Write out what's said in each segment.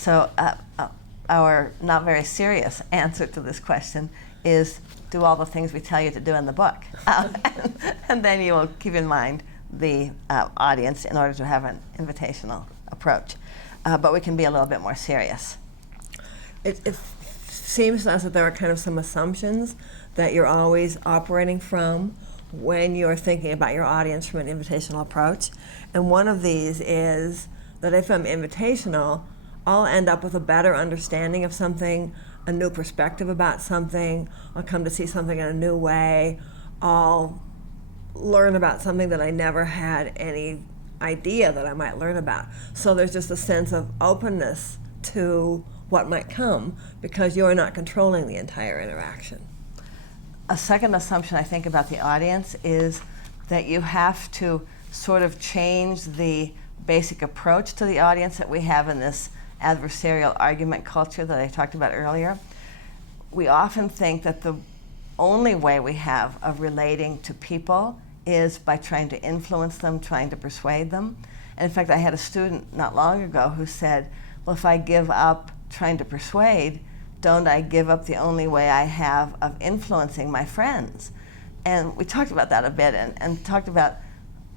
So our not very serious answer to this question is do all the things we tell you to do in the book. And then you will keep in mind the audience in order to have an invitational approach. But we can be a little bit more serious. It seems to us that there are kind of some assumptions that you're always operating from when you're thinking about your audience from an invitational approach. And one of these is that if I'm invitational, I'll end up with a better understanding of something, a new perspective about something. I'll come to see something in a new way. I'll learn about something that I never had any idea that I might learn about. So there's just a sense of openness to what might come because you're not controlling the entire interaction. A second assumption I think about the audience is that you have to sort of change the basic approach to the audience that we have in this adversarial argument culture that I talked about earlier. We often think that the only way we have of relating to people is by trying to influence them, trying to persuade them. And in fact, I had a student not long ago who said, well, if I give up trying to persuade, don't I give up the only way I have of influencing my friends? And we talked about that a bit and talked about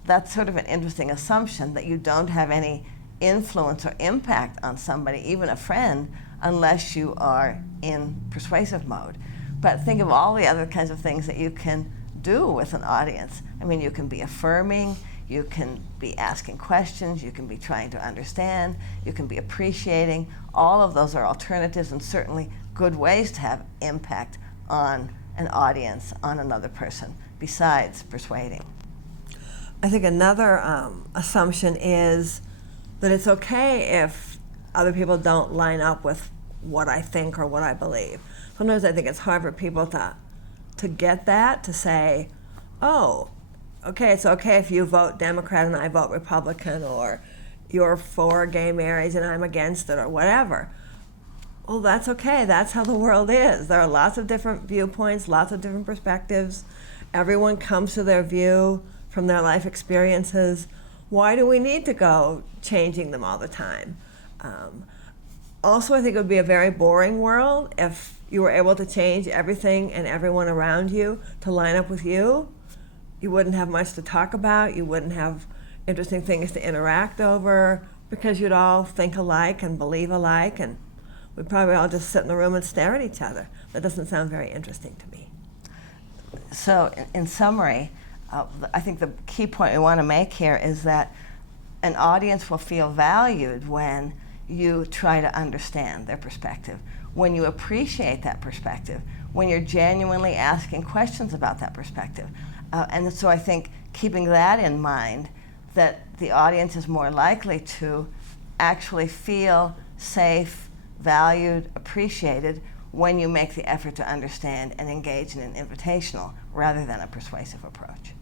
that's sort of an interesting assumption that you don't have any influence or impact on somebody, even a friend, unless you are in persuasive mode. But think of all the other kinds of things that you can do with an audience. I mean, you can be affirming, you can be asking questions, you can be trying to understand, you can be appreciating. All of those are alternatives and certainly good ways to have impact on an audience, on another person, besides persuading. I think another assumption is that it's okay if other people don't line up with what I think or what I believe. Sometimes I think it's hard for people to get that, to say, oh, okay, it's okay if you vote Democrat and I vote Republican, or you're for gay marriage and I'm against it, or whatever. Well, that's okay. That's how the world is. There are lots of different viewpoints, lots of different perspectives. Everyone comes to their view from their life experiences. Why do we need to go changing them all the time? Also, I think it would be a very boring world if you were able to change everything and everyone around you to line up with you. You wouldn't have much to talk about. You wouldn't have interesting things to interact over because you'd all think alike and believe alike, and we'd probably all just sit in the room and stare at each other. That doesn't sound very interesting to me. So in summary, I think the key point we want to make here is that an audience will feel valued when you try to understand their perspective, when you appreciate that perspective, when you're genuinely asking questions about that perspective. And so I think keeping that in mind, that the audience is more likely to actually feel safe, valued, appreciated when you make the effort to understand and engage in an invitational rather than a persuasive approach.